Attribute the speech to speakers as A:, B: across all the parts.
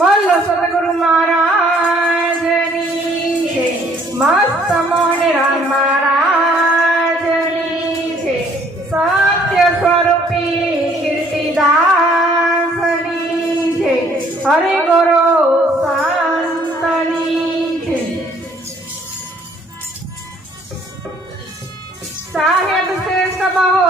A: বলো সদগুরু মহারাজ মস্ত মন রাম মহারাজ সত্য স্বরূপী কীর্তি দাস হরে গরো সাহেব শ্রেষ্ঠ বহু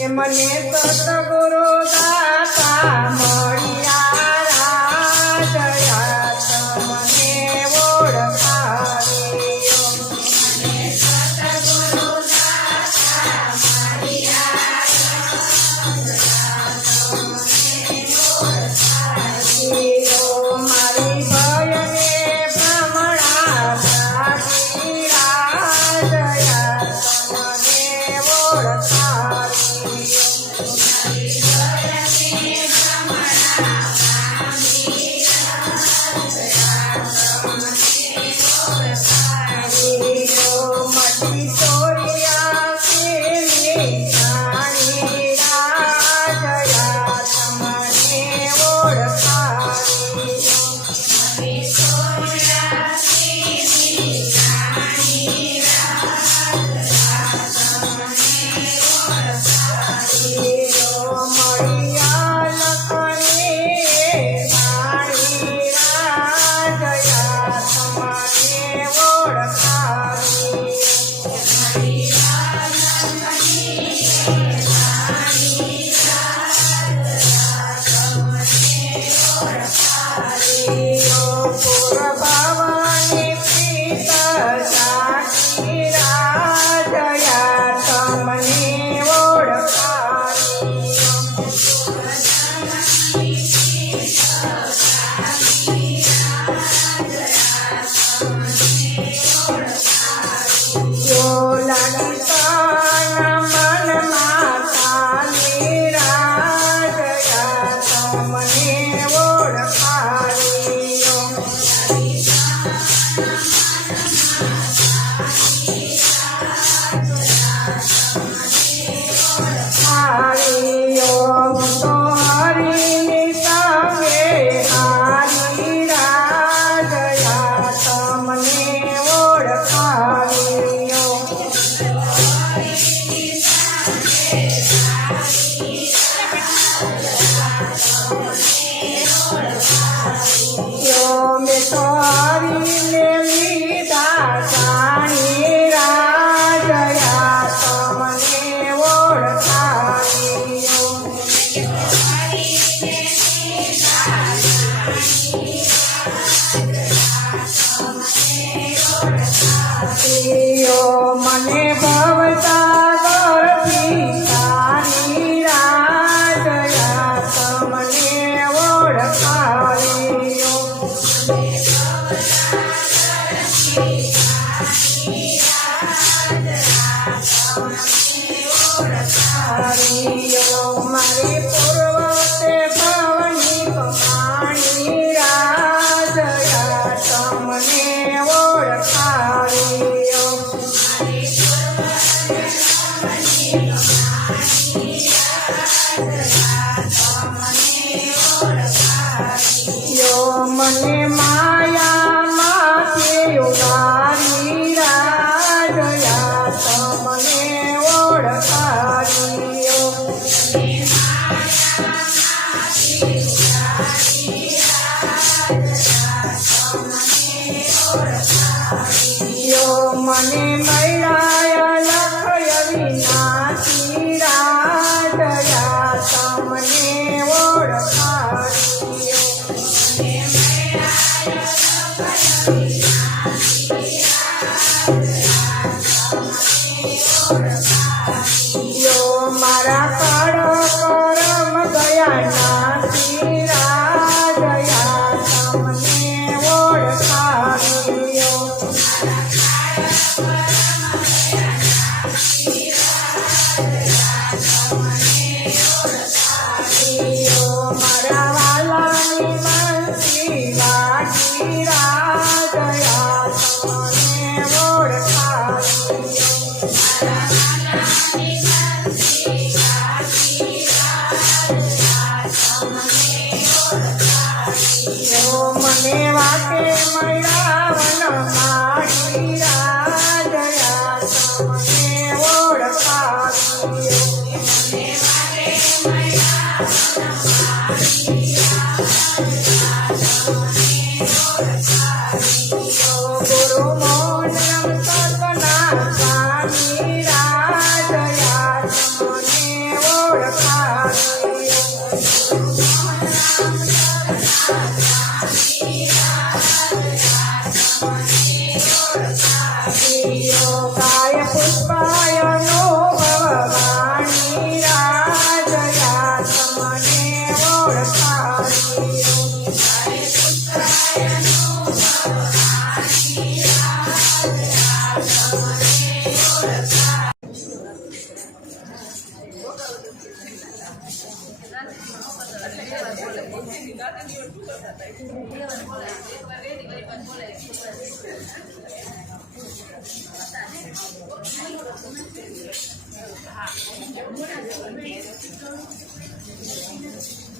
A: Emaneta Sagoro Dasa Maria.
B: Yeah. yeah. yoga. Uh -huh. No se puede decir que no no no